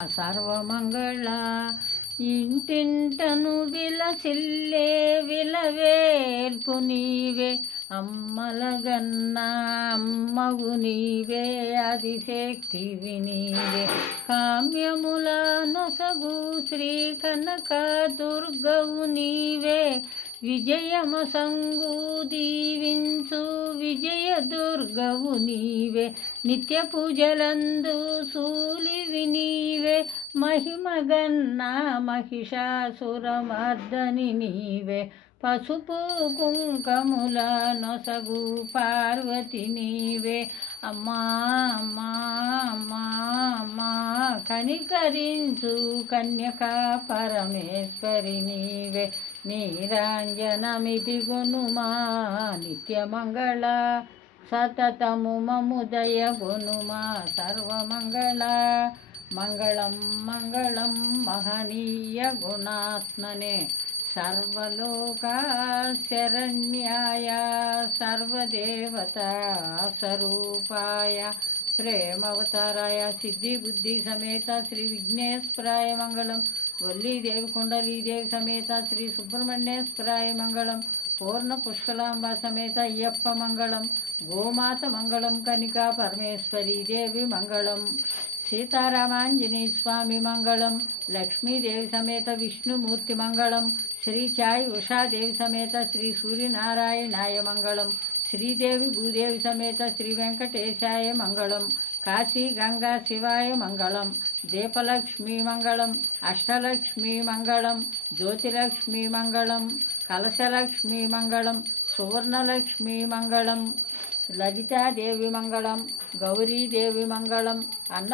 సర్వమంగళ ఇంటింటను విలసిల్లే విలవేల్పు నీవే అమ్మలగన్న అమ్మవు నీవే ఆదిశక్తివి నీవే కామ్యముల నొసగు శ్రీ కనక దుర్గవు నీవే విజయమసంగు దీవించు విజయ దుర్గవు నీవే నిత్య పూజలందు సూలివి నీవే మహిమగన్న మహిషాసురమర్దని నీవే పసుపు కుంకముల నొసగు పార్వతి నీవే అమ్మా అమ్మా అమ్మా అమ్మా కనికరించు కన్యకా పరమేశ్వరి నీవే నీరాంజనమిది గొనుమా నిత్యమంగళ సతతము మముదయ గొనుమా సర్వమంగళ మంగళం మంగళం మహనీయ గుణాత్మనే సర్వలోక శరణ్యాయ సర్వదేవతా స్వరూపాయ ప్రేమవతారాయ సిద్ధి బుద్ధి సమేత శ్రీ విఘ్నేశ్వరాయ మంగళం వల్లీదేవి కుండలీదేవి సమేత శ్రీ సుబ్రహ్మణ్యేశ్వరాయ మంగళం పూర్ణ పుష్కలాంబ సమేత అయ్యప్ప మంగళం గోమాత మంగళం కనికా పరమేశ్వరీ దేవి మంగళం సీతారామాంజనేయ స్వామి మంగళం లక్ష్మీదేవి సమేత విష్ణుమూర్తి మంగళం శ్రీ చాయ్ ఉషాదేవి సమేత శ్రీ సూర్యనారాయణాయ మంగళం శ్రీదేవి భూదేవి సమేత శ్రీ వెంకటేశాయ మంగళం కాశీ గంగా శివాయ మంగళం దీపలక్ష్మీ మంగళం అష్టలక్ష్మీ మంగళం జ్యోతిలక్ష్మీ మంగళం కలశలక్ష్మీ మంగళం సువర్ణలక్ష్మీ మంగళం లలితాదేవి మంగళం గౌరీదేవి మంగళం అన్న